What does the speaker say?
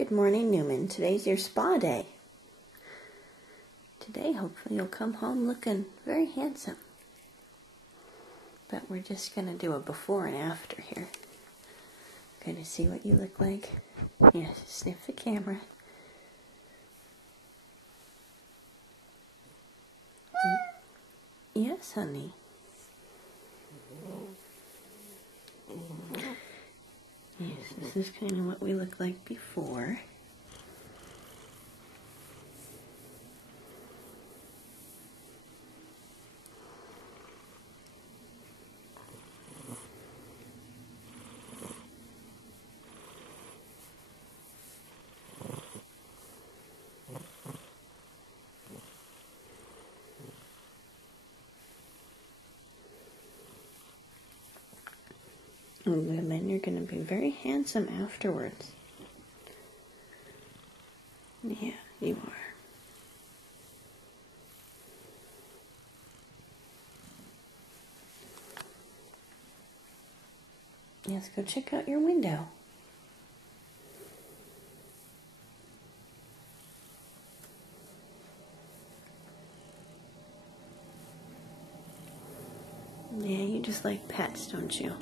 Good morning, Newman. Today's your spa day. Today, hopefully, you'll come home looking very handsome. But we're just going to do a before and after here. Going to see what you look like. Yes, sniff the camera. Yes, honey. Yes, this is kind of what we look like before. And then you're going to be very handsome afterwards. Yeah, you are. Yes, go check out your window. Yeah, you just like pets, don't you?